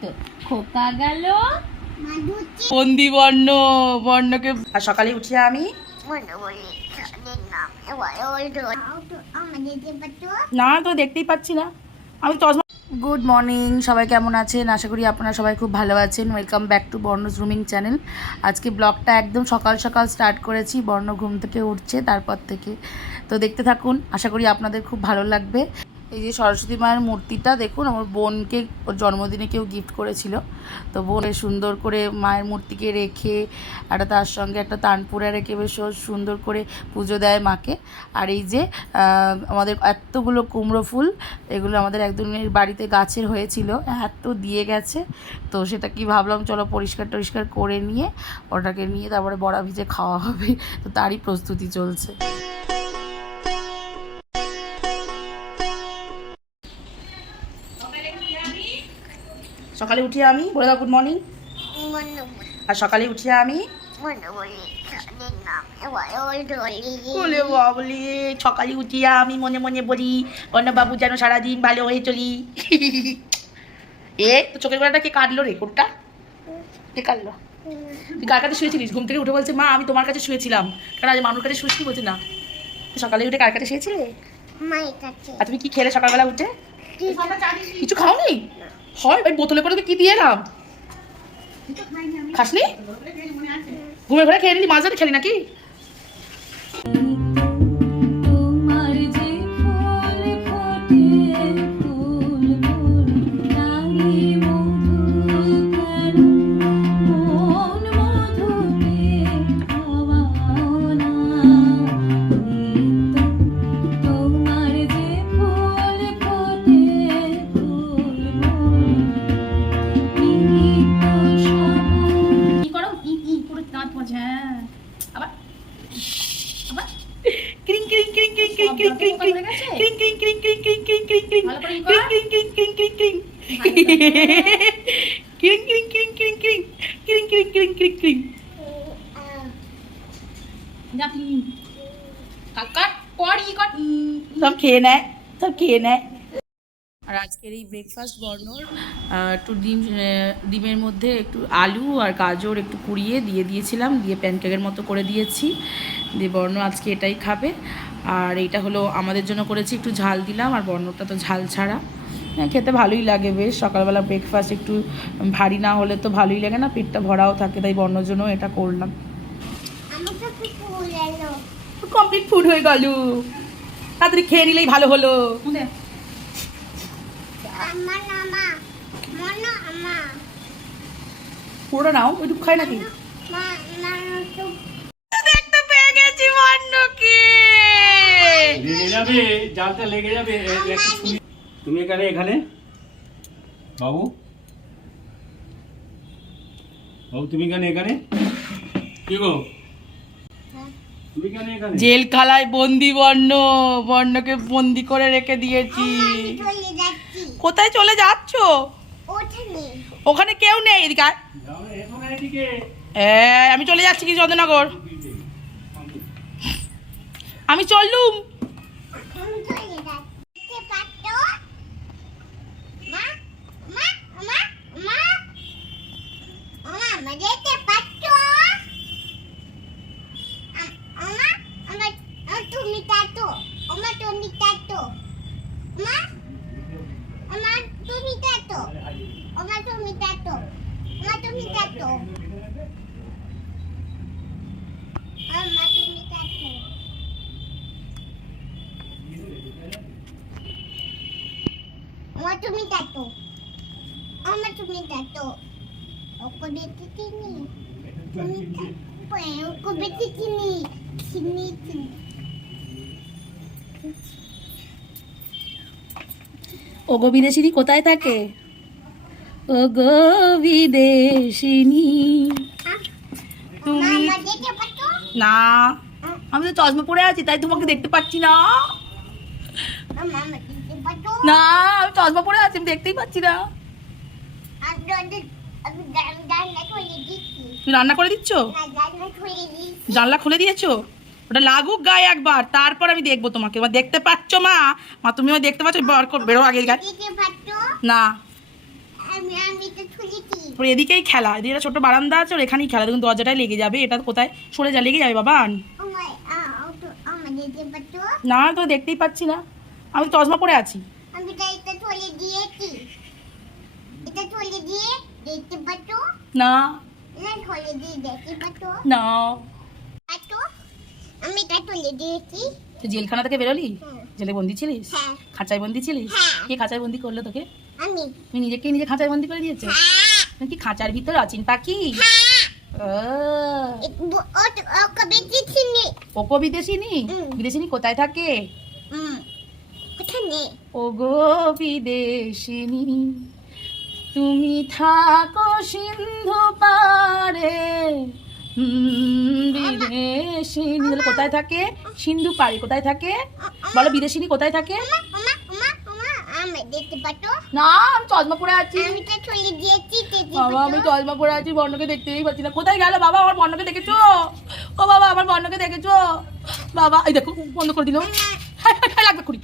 তো। খোকা গেল। বর্ণ, বর্ণকে সকালে উঠিয়ে আমি না, তো দেখতেই পাচ্ছি না। আমি চশমা গুড মর্নিং সবাই কেমন আছেন? আশা করি আপনারা সবাই খুব ভালো আছেন। Welcome back to Borno zooming channel আজকে ব্লগটা একদম সকাল সকাল স্টার্ট করেছি। বর্ণ ঘুম থেকে উঠছে, তারপর থেকে। তো দেখতে থাকুন, আশা করি আপনাদের খুব ভালো লাগবে। এই যে সরস্বতী মায়ের মূর্তিটা, দেখুন, আমার বোনকে ওর জন্মদিনে কেউ গিফট করেছিল। তো বোন সুন্দর করে মায়ের মূর্তিকে রেখে, একটা তার সঙ্গে একটা তানপুরা রেখে বেশ সুন্দর করে পুজো দেয় মাকে। আর এই যে আমাদের এতগুলো কুমড়ো ফুল, এগুলো আমাদের একজনের বাড়িতে গাছের হয়েছিল, এত দিয়ে গেছে। তো সেটা কি ভাবলাম, চলো পরিষ্কার টরিষ্কার করে নিয়ে, ওটাকে নিয়ে তারপরে বড়া ভিজে খাওয়া হবে। তো তারই প্রস্তুতি চলছে। সকালে উঠে আমি বলে দাও গুড মর্নিং আর সকালে উঠে আমি বলে সকালে উঠিয়া আমি মনে মনে বলি বাবু যেন সারাদিন ভালো হয়ে চলি। এ তো চোখের গোড়াটা কে কাটলো রে কোনটা? কে কাটলো? তুই কার কাছে শুয়েছিলিস? ঘুম থেকে উঠে বলছে মা আমি তোমার কাছে শুয়েছিলাম। কারণ আজ মানুষ কাছে শুয়েছি বলছে? না। সকালে উঠে কার কাছে শুয়েছিলে? আর তুমি কি খেলে সকালবেলা উঠে? কিছু খাওনি? হয়, ওই বোতলে করে কি দিয়ে এলাম? খাসনি? ঘুমে ঘুরে খেয়ে নিলি মাছ খেলি নাকি? সব খেয়ে নেয় সব খেয়ে নেয়। আর আজকের এই ব্রেকফাস্ট বর্ণর একটু ডিম ডিমের মধ্যে একটু আলু আর গাজর একটু কুড়িয়ে দিয়ে দিয়েছিলাম দিয়ে প্যানকেকের মতো করে দিয়েছি। দিয়ে বর্ণ আজকে এটাই খাবে। আর এইটা হলো আমাদের জন্য করেছি একটু ঝাল দিলাম আর বর্ণটা তো ঝাল ছাড়া। হ্যাঁ, খেতে ভালোই লাগে বেশ সকালবেলা ব্রেকফাস্ট একটু ভারী না হলে তো ভালোই লাগে না পেটটা ভরাও থাকে তাই বর্ণর জন্য এটা করলাম। কমপ্লিট ফুড হয়ে গেল। তাড়াতাড়ি খেয়ে নিলেই ভালো হলো। পুরো নাও ওইটুকু খাই নাকি? দেখতে পেয়ে গেছি বর্ণকে। লেগে যাবে জালটা লেগে যাবে তুমি এখানে এখানে? বাবু? বাবু তুমি এখানে এখানে? কি গো? তুমি এখানে? এখানে জেল খালায় বন্দি বর্ণ বর্ণকে বন্দি করে রেখে দিয়েছি। কোথায় চলে যাচ্ছ? ওখানে কেউ নেই এদিকে আমি চলে যাচ্ছি কি চন্দ্রনগর আমি চললুম তুমি তাতো আমার তুমি তাতো মা আমার তুমি তাতো আমার তুমি তাতো আমার তুমি তাতো আমার তুমি তাতো আমার তুমি তাতো আমার তুমি তাতো ওকে দেখতে চিনি? ওকে দেখতে চিনি? চিনি চিনি। ও গো বিদেশিনী কোথায় থাকে? ও গো বিদেশিনী। তুমি না। আমি তো চশমা পরে আছি তাই তোমাকে দেখতে পাচ্ছি না। না আমি চশমা পরে আছি আমি দেখতেই পাচ্ছি না। তুমি রান্না করে দিচ্ছ? জানলা খুলে দিয়েছ? ওটা লাগুক গায়ে একবার তারপর আমি দেখব তোমাকে। এবার দেখতে পাচ্ছ মা? মা তুমি আমায় দেখতে পাচ্ছ বার কর বেরো আগে গায়ে। না। এদিকেই খেলা। এদিকে একটা ছোট বারান্দা আছে ওর এখানেই খেলা। দেখুন দরজাটাই লেগে যাবে। এটা কোথায়? সরে যা লেগে যাবে বাবা না তো দেখতেই পাচ্ছি না। আমি তো চশমা পরে আছি। আমি তো এটা চলে দিয়েছি। এটা চলে দিয়ে দেখতে পাতো না। না চলে দিয়ে দেখতে পাতো না। পাতো আমি এটা চলে দিয়েছি। তুই জেলখানা থেকে বেরোলি? জেলে বন্দি ছিলিস? হ্যাঁ। খাঁচায় বন্দি ছিলিস? হ্যাঁ। কে খাঁচায় বন্দি করল তোকে? আমি। তুই নিজেকে নিজে খাঁচায় বন্দি করে দিয়েছে? হ্যাঁ। নাকি খাঁচার ভিতরে আছিন পাখি? হ্যাঁ। ও, কবে হুম। বিদেশিনী কোথায় থাকে? ও গো বিদেশিনী তুমি থাকো সিন্ধু পারে বিদেশিনী তাহলে কোথায় থাকে? সিন্ধু পারে কোথায় থাকে? বলো বিদেশিনী কোথায় থাকে? না আমি চশমা আছি। বাবা আমি পাতো আছি বর্ণকে দেখতেই পাচ্ছি না। কোথায় গেল বাবা আমার বর্ণকে দেখেছ? ও বাবা আমার বর্ণকে দেখেছ? বাবা এই দেখো বন্ধ করে দিল। হাই হাই হাই লাগবে কুড়ি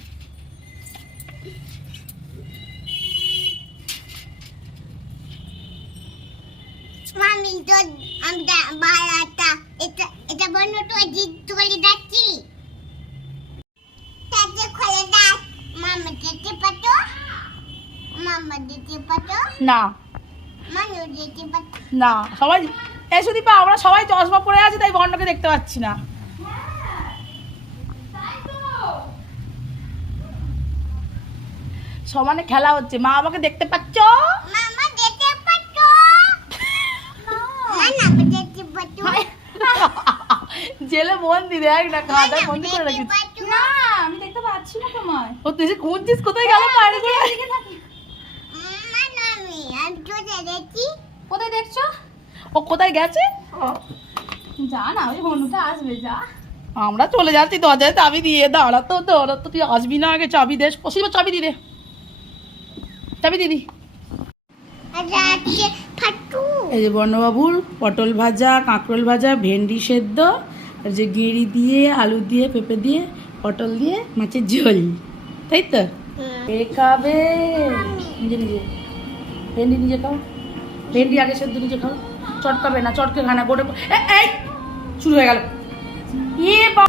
আমি আমি বালাটা এটা এটা বন্ধ তো জিত যাচ্ছি। তাতে খোলে মামা মামা না। না সবাই এ সুদীপা আমরা সবাই চশমা পরে আছি তাই দেখতে পাচ্ছি না। সমানে খেলা হচ্ছে মা আমাকে দেখতে পাচ্ছ? জেলে বন্দি দেখ না খাওয়া বন্দি করে রাখিস। না আমি দেখতে পাচ্ছি না তোমায়। ও তুই যে খুঁজছিস কোথায় গেল বাইরে কোথায় দেখছ? ও কোথায় গেছে? যা না ওই বন্ধুটা আসবে যা। আমরা চলে যাচ্ছি দরজায় চাবি দিয়ে দাঁড়া তো দাঁড়া তো তুই আসবি না আগে চাবি দে চাবি দি। দে। চাবি দিদি এই যে বর্ণবাবুর পটল ভাজা কাঁকরোল ভাজা ভেন্ডি সেদ্ধ যে গেঁড়ি দিয়ে আলু দিয়ে পেঁপে দিয়ে পটল দিয়ে মাছের ঝোল। তাই তো? এ খাবে? নিজে নিজে। ভেন্ডি নিজে খাও। ভেন্ডি আগে সেদ্ধ নিজে খাও। চটকাবে না চটকে খানা গোটে এই! শুরু হয়ে গেল। এ বা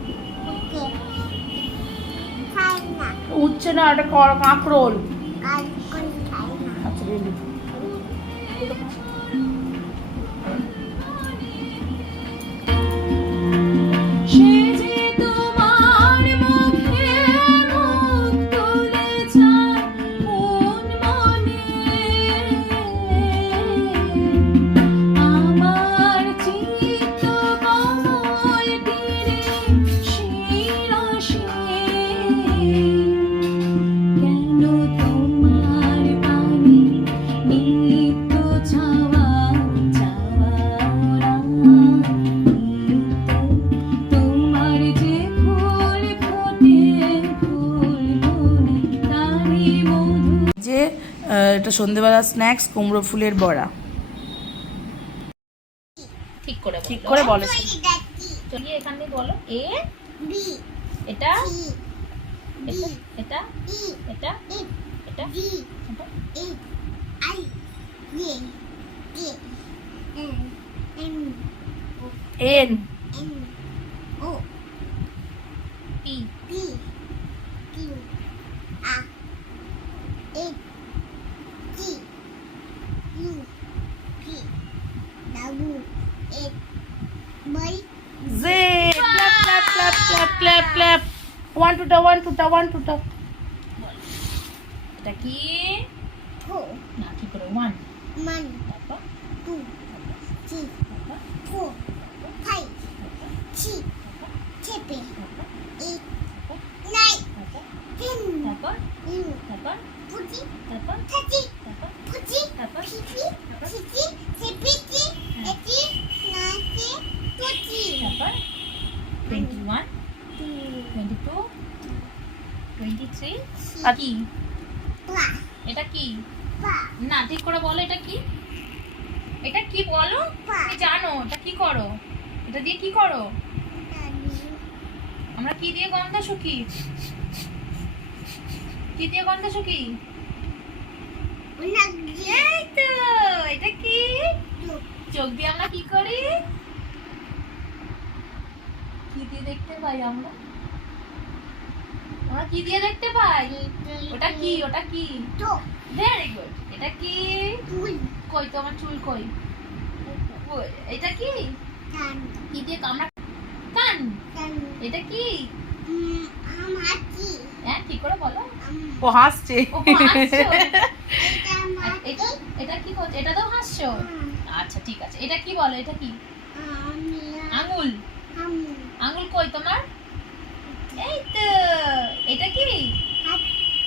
না উঠছে না এটা কর- কাঁকরোল আচ্ছা ভেন্ডি। এটা সন্ধেবেলা স্ন্যাক্স কুমড়ো ফুলের বড়া। ঠিক করে ঠিক করে বলে। চলিয়ে এখান বলো। এ বি এটা এটা এটা এটা ডি এটা E I J K N M N. N O P. P. টুটা ওয়ান টুটা এটা কি? না কি করে? ওয়ান মান এটা কি? না ঠিক করে বলো এটা কি? এটা কি বলো? তুমি জানো এটা কি করো? এটা দিয়ে কি করো? আমরা কি দিয়ে গন্ধ শুকি? কি দিয়ে গন্ধ শুকি? এটা কি? চোখ দিয়ে আমরা কি করি? কি দিয়ে দেখতে পাই আমরা? কি দিয়ে দেখতে পাই? ওটা কি? ওটা কি? তো। ভেরি গুড এটা কি? কই তোমার চুল কই? এটা কি? কান। কি দিয়ে কামড়া কান। কান। এটা কি? আমার কি হ্যাঁ কি করে বলো? ও হাসছে। এটা এটা এটা কি করছে? এটা তো হাসছো? আচ্ছা ঠিক আছে। এটা কি বলো? এটা কি? আঙুল। আঙুল। কই তোমার? এই তো। এটা কি?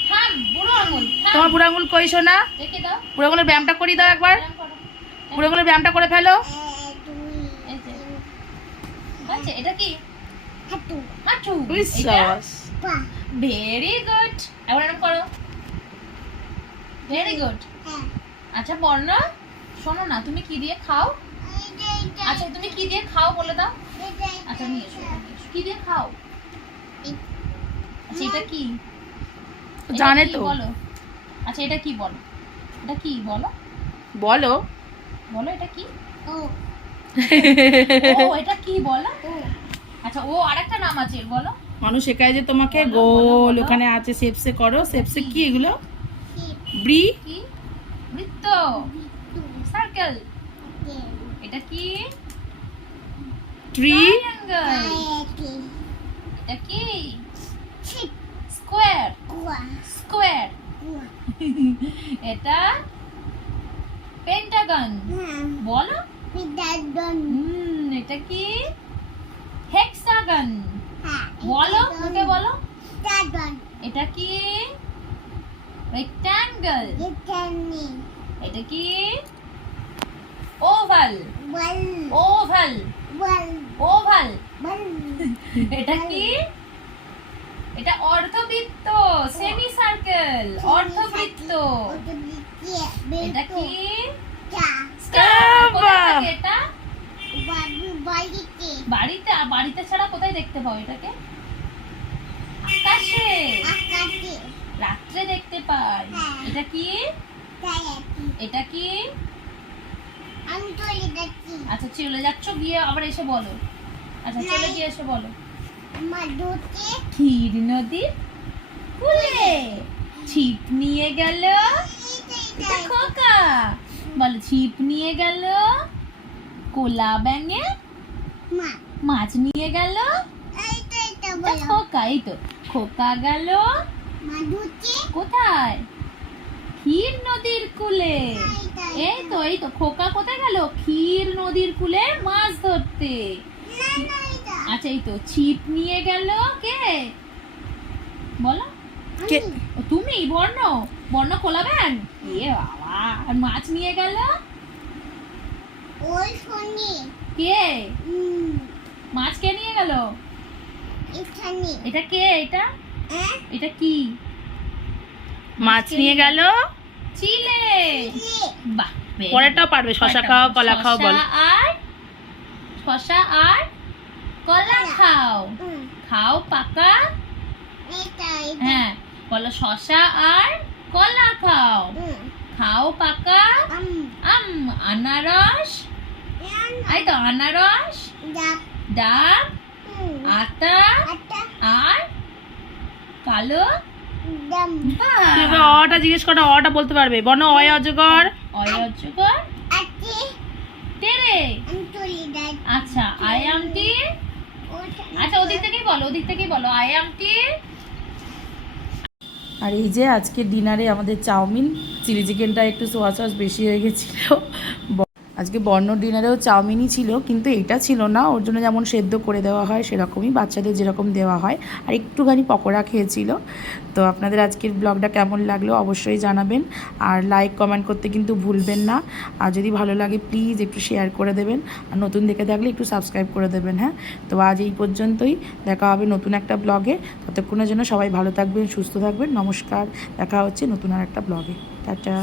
থাম বুড়ো আঙুল তোমার বুড়ো আঙুল কই শোনা দেখে দাও। বুড়ো আঙুলের ব্যায়ামটা করি দাও একবার। বুড়ো আঙুলের ব্যায়ামটা করে ফেলো। আচ্ছা এটা কি? হাঁটু। হাঁটু। বিশ্বাস ভেরি গুড এবার এরকম করো। ভেরি গুড হ্যাঁ। আচ্ছা বর্ণ শোনো না তুমি কি দিয়ে খাও? আচ্ছা তুমি কি দিয়ে খাও বলে দাও। আচ্ছা নিয়ে এসো নিয়ে এসো। কি দিয়ে খাও? আচ্ছা এটা কি? জানে তো। বলো? আচ্ছা এটা কি বলো? এটা কি বলো? বলো। বলো এটা কি? ও। ও এটা কি বলো? আচ্ছা ও আরেকটা নাম আছে বলো। মানুষ শেখায় যে তোমাকে গোল ওখানে আছে সেপসে করো। সেপসে কি? এগুলো? ব্রি? বৃত্ত। সার্কেল। এটা কি? ট্রি? ট্রায়াঙ্গেল। এটা কি? স্কোয়ার কুয়া স্কোয়ার এটা পেন্টাগন হ্যাঁ। বলো। হুম এটা কি? হেক্সাগন হ্যাঁ বলো ওকে বলো। এটা কি? রেক্ট্যাঙ্গেল এটা কি? ওভাল ওভাল ওভাল এটা কি? এটা অর্ধবৃত্ত সেমি সার্কেল অর্ধবৃত্ত। এটা কি? এটা? বাড়িতে। বাড়িতে ছাড়া কোথায় দেখতে পাও এটাকে? আকাশে। রাত্রে দেখতে পাই। হ্যাঁ। এটা কি? এটা কি? আচ্ছা চলে যাচ্ছ গিয়ে আবার এসে বলো। আচ্ছা চলে গিয়ে এসে বলো। ক্ষীর নদীর কুলে ছিপ নিয়ে গেল খোকা। বলো ছিপ নিয়ে গেল কোলা ব্যাঙে। মাছ নিয়ে গেল খোকা এই তো খোকা গেল। কোথায়? ক্ষীর নদীর কুলে। এই তো এই তো খোকা কোথায় গেল? ক্ষীর নদীর কুলে মাছ ধরতে। আচ্ছা এই তো ছিপ নিয়ে গেল কে? বলো। কে? তুমি বর্ণ। বর্ণ কোলাবেন? এ বাবা আর মাছ নিয়ে গেল? ওই শুনি। কে? মাছ কে নিয়ে গেল? এখানে এটা কে এটা? হ্যাঁ? এটা কি? মাছ নিয়ে গেল? চিলে। বাহ পরেরটাও পারবে শশা খাও কলা খাও বল। শশা আর? শশা আর কলা খাও। খাও পাকা। হ্যাঁ বলো শশা আর কলা খাও। খাও পাকা। আম। আম আনারস। এই তো আনারস। ডাক ডাব। আতা আর কালো অটা জিজ্ঞেস করো অটা বলতে পারবে। বর্ণ অয় অজগর। অয়জগর আছে তেরে। আমি আচ্ছা আই আমটি। ওটা আচ্ছা ওদিক থেকেই বলো, ওদিক থেকেই বলো। আই আমটি আর এই যে আজকে ডিনারে আমাদের চাউমিন, চিলি চিকেনটা একটু সোয়া সস বেশি হয়ে গেছিল। আজকে বর্ণ ডিনারেও চাউমিনই ছিল, কিন্তু এটা ছিল না। ওর জন্য যেমন সেদ্ধ করে দেওয়া হয়, সেরকমই বাচ্চাদের যেরকম দেওয়া হয়। আর একটুখানি পকোড়া খেয়েছিল। তো আপনাদের আজকের ব্লগটা কেমন লাগল অবশ্যই জানাবেন। আর লাইক কমেন্ট করতে কিন্তু ভুলবেন না। আর যদি ভালো লাগে প্লিজ একটু শেয়ার করে দেবেন। আর নতুন দেখে থাকলে একটু সাবস্ক্রাইব করে দেবেন হ্যাঁ? তো আজ এই পর্যন্তই। দেখা হবে নতুন একটা ব্লগে। ততক্ষণের জন্য সবাই ভালো থাকবেন, সুস্থ থাকবেন। নমস্কার। দেখা হচ্ছে নতুন আর একটা ব্লগে। টাটা।